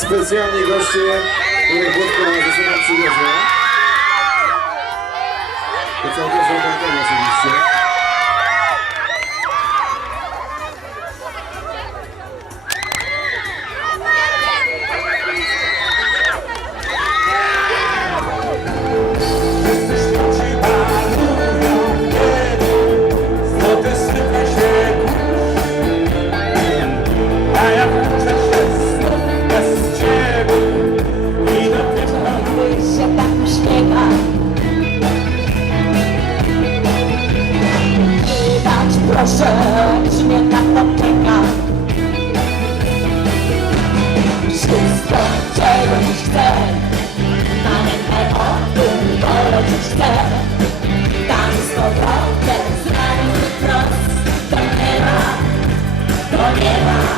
Specjalni goście, których ze sobą przywiozła. Czy mnie na to Wszystko, czego dziś chcę. Pamiętaj o tym, dziś chcę. Tam z powrotem z ramion wprost. To nie ma, to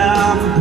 down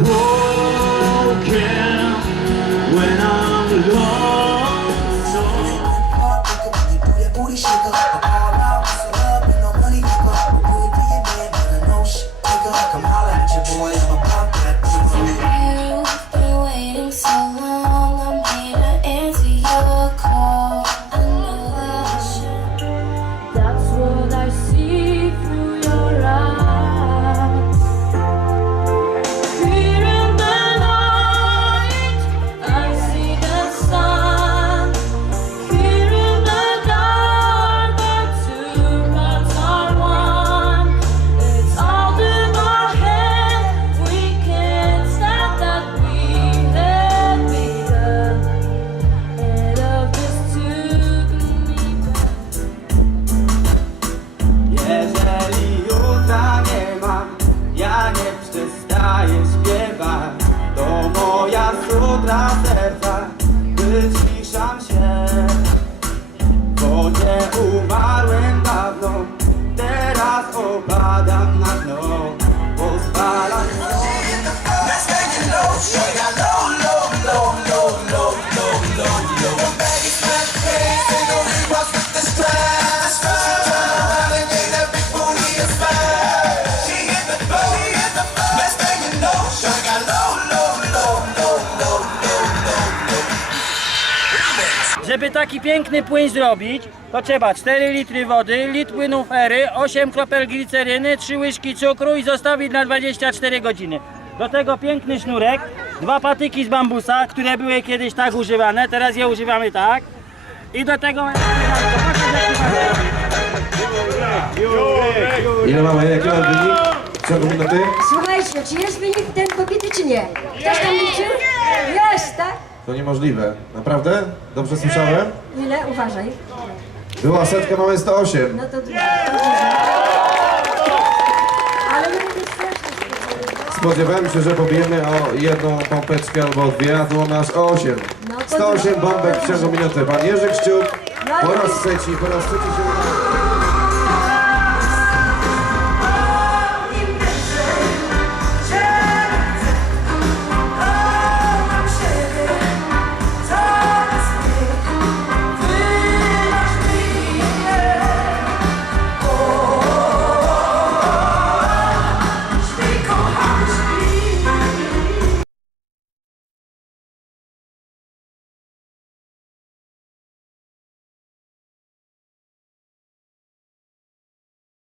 Żeby taki piękny płyn zrobić, to trzeba 4 litry wody, litr płynu fery, 8 kropel gliceryny, 3 łyżki cukru i zostawić na 24 godziny. Do tego piękny sznurek, dwa patyki z bambusa, które były kiedyś tak używane, teraz je używamy tak. I do tego... Ile mamy, jaki mamy wynik? Co minuty? Słuchajcie, czy jest wynik ten pobity, czy nie? Ktoś tam liczył? Jest, tak? To niemożliwe. Naprawdę? Dobrze słyszałem? Ile? Uważaj. Była setka, mamy 108. No to, dużo. Ale my mówię strasznie. Spodziewałem się, że pobijemy o jedną pompeczkę albo dwie, a tu osiem. No to 108 dużo. bombek w ciągu minuty. Pan Jerzy Krzczuk No po raz trzeci, po raz trzeci.